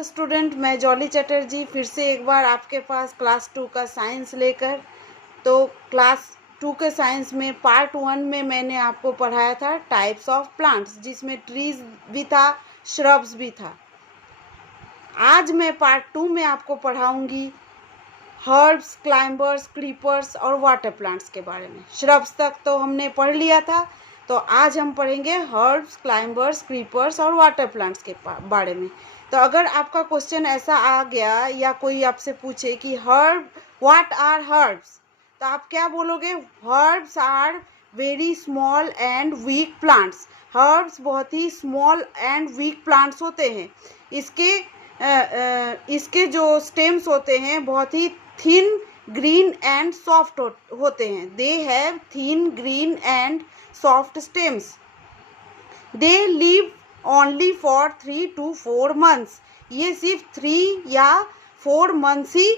Hello student, मैं jolly Chatterjee फिर से एक बार आपके पास क्लास 2 का साइंस लेकर। तो क्लास 2 के साइंस में पार्ट 1 में मैंने आपको पढ़ाया था टाइप्स ऑफ प्लांट्स, जिसमें ट्रीज भी था, श्रब्स भी था। आज मैं पार्ट 2 में आपको पढ़ाऊंगी हर्ब्स, क्लाइंबर्स, क्रीपर्स और वाटर प्लांट्स के बारे में। श्रब्स तक तो हमने पढ़ लिया था, तो आज हम पढ़ेंगे हर्ब्स, क्लाइंबर्स, क्रीपर्स और वाटर प्लांट्स के बारे में। तो अगर आपका क्वेश्चन ऐसा आ गया या कोई आपसे पूछे कि व्हाट आर हर्ब्स, तो आप क्या बोलोगे? Herbs are very small and weak plants. Herbs बहुत ही स्मॉल एंड वीक प्लांट्स होते हैं। इसके जो स्टेम्स होते हैं बहुत ही थिन, ग्रीन एंड सॉफ्ट होते हैं। They have thin, green and soft stems. They live only for 3 to 4 months। ये सिर्फ 3 या 4 months ही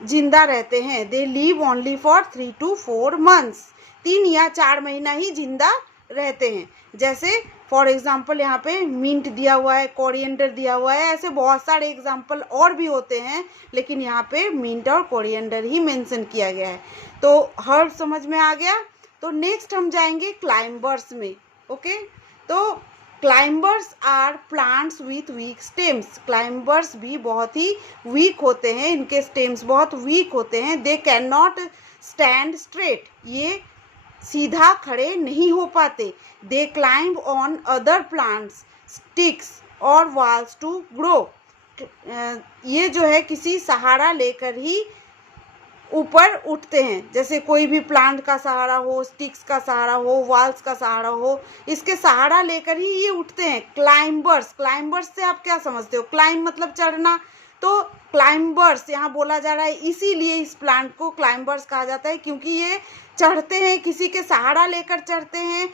जिंदा रहते हैं। दे live only for 3 to 4 months। 3 या 4 महीना ही जिंदा रहते हैं। जैसे फॉर एग्जाम्पल यहाँ पे मिंट दिया हुआ है, कोरिएंडर दिया हुआ है, ऐसे बहुत सारे एग्जाम्पल और भी होते हैं, लेकिन यहाँ पे मिंट और कोरिएंडर ही मेंशन किया गया है। तो हर्ब समझ में आ गया। तो नेक्स्ट हम जाएंगे क्लाइंबर्स में। ओके, तो climbers are plants with weak stems. Climbers भी बहुत ही वीक होते हैं, इनके स्टेम्स बहुत वीक होते हैं। They can not stand straight. ये सीधा खड़े नहीं हो पाते। दे climb on other plants, sticks और वॉल्स टू ग्रो। ये जो है किसी सहारा लेकर ही ऊपर उठते हैं। जैसे कोई भी प्लांट का सहारा हो, स्टिक्स का सहारा हो, वॉल्स का सहारा हो, इसके सहारा लेकर ही ये उठते हैं। क्लाइंबर्स, क्लाइंबर्स से आप क्या समझते हो? क्लाइंब मतलब चढ़ना। तो क्लाइंबर्स यहाँ बोला जा रहा है, इसीलिए इस प्लांट को क्लाइंबर्स कहा जाता है, क्योंकि ये चढ़ते हैं, किसी के सहारा लेकर चढ़ते हैं।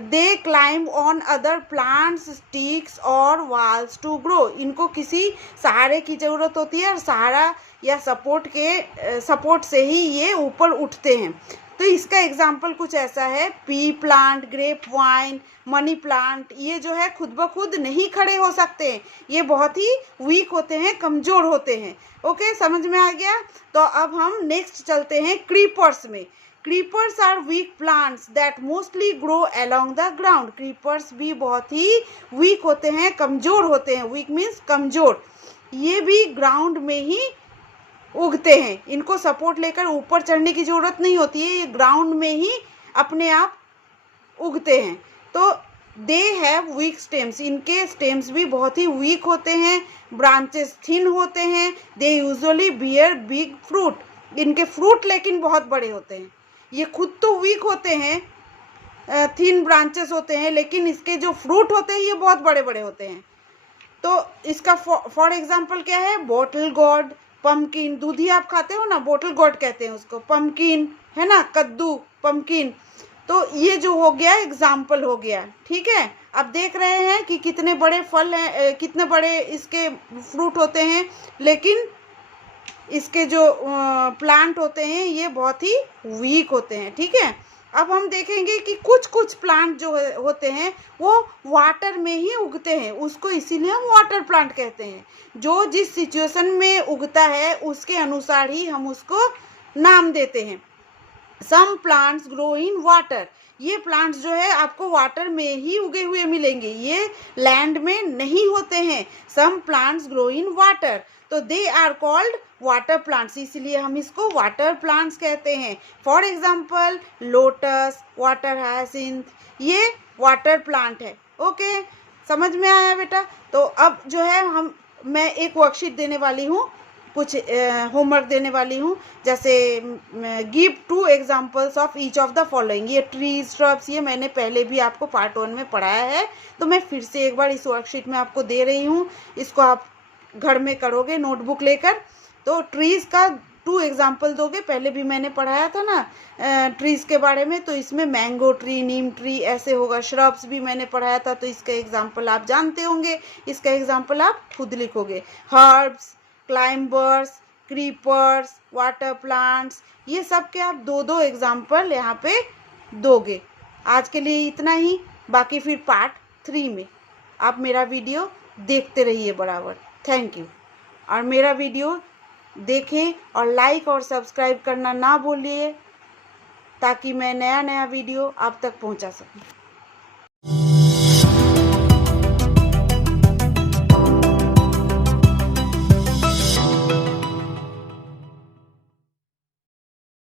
दे climb on other plants, sticks और वॉल्स टू ग्रो। इनको किसी सहारे की ज़रूरत होती है और सहारा या सपोर्ट से ही ये ऊपर उठते हैं। तो इसका एग्जाम्पल कुछ ऐसा है, pea plant, grape vine, money plant. ये जो है खुद ब खुद नहीं खड़े हो सकते हैं, ये बहुत ही वीक होते हैं, कमज़ोर होते हैं। ओके, समझ में आ गया। तो अब हम नेक्स्ट चलते हैं क्रीपर्स में। Creepers are weak plants that mostly grow along the ground. Creepers भी बहुत ही वीक होते हैं, कमज़ोर होते हैं। वीक मीन्स कमज़ोर। ये भी ग्राउंड में ही उगते हैं, इनको सपोर्ट लेकर ऊपर चढ़ने की ज़रूरत नहीं होती है, ये ग्राउंड में ही अपने आप उगते हैं। तो दे हैव वीक स्टेम्स। इनके स्टेम्स भी बहुत ही वीक होते हैं। ब्रांचेस थिन होते हैं। They usually bear big fruit. इनके फ्रूट लेकिन बहुत बड़े होते हैं। ये खुद तो वीक होते हैं, थिन ब्रांचेस होते हैं, लेकिन इसके जो फ्रूट होते हैं ये बहुत बड़े बड़े होते हैं। तो इसका फॉर एग्जाम्पल क्या है? Bottle guard, pumpkin. दूधी आप खाते हो ना, बॉटल गॉर्ड कहते हैं उसको। पम्पकिन है ना, कद्दू, पम्पकिन। तो ये जो हो गया एग्जाम्पल हो गया, ठीक है। अब देख रहे हैं कि कितने बड़े फल हैं, कितने बड़े इसके फ्रूट होते हैं, लेकिन इसके जो प्लांट होते हैं ये बहुत ही वीक होते हैं, ठीक है। अब हम देखेंगे कि कुछ कुछ प्लांट जो होते हैं वो वाटर में ही उगते हैं, उसको इसीलिए हम वाटर प्लांट कहते हैं। जो जिस सिचुएशन में उगता है उसके अनुसार ही हम उसको नाम देते हैं। Some plants grow in water. ये प्लांट्स जो है आपको वाटर में ही उगे हुए मिलेंगे, ये लैंड में नहीं होते हैं। Some plants grow in water, तो they are called water plants, इसलिए हम इसको वाटर प्लांट्स कहते हैं। For example lotus, water hyacinth, ये वाटर प्लांट है। ओके, समझ में आया बेटा? तो अब जो है मैं एक वर्कशीट देने वाली हूँ, कुछ होमवर्क देने वाली हूँ। जैसे give 2 examples of each of the following. ये ट्रीज, श्रब्स, ये मैंने पहले भी आपको पार्ट 1 में पढ़ाया है, तो मैं फिर से एक बार इस वर्कशीट में आपको दे रही हूँ। इसको आप घर में करोगे नोटबुक लेकर। तो ट्रीज का 2 एग्जाम्पल दोगे, पहले भी मैंने पढ़ाया था ना ट्रीज के बारे में, तो इसमें मैंगो ट्री, नीम ट्री ऐसे होगा। श्रब्स भी मैंने पढ़ाया था, तो इसका एग्जाम्पल आप जानते होंगे, इसका एग्जाम्पल आप खुद लिखोगे। Herbs, climbers, creepers, water plants, ये सब के आप 2-2 एग्जाम्पल यहाँ पे दोगे। आज के लिए इतना ही, बाकी फिर पार्ट 3 में आप मेरा वीडियो देखते रहिए बराबर। Thank you. और मेरा वीडियो देखें और लाइक और सब्सक्राइब करना ना भूलिए, ताकि मैं नया नया वीडियो आप तक पहुंचा सकूं।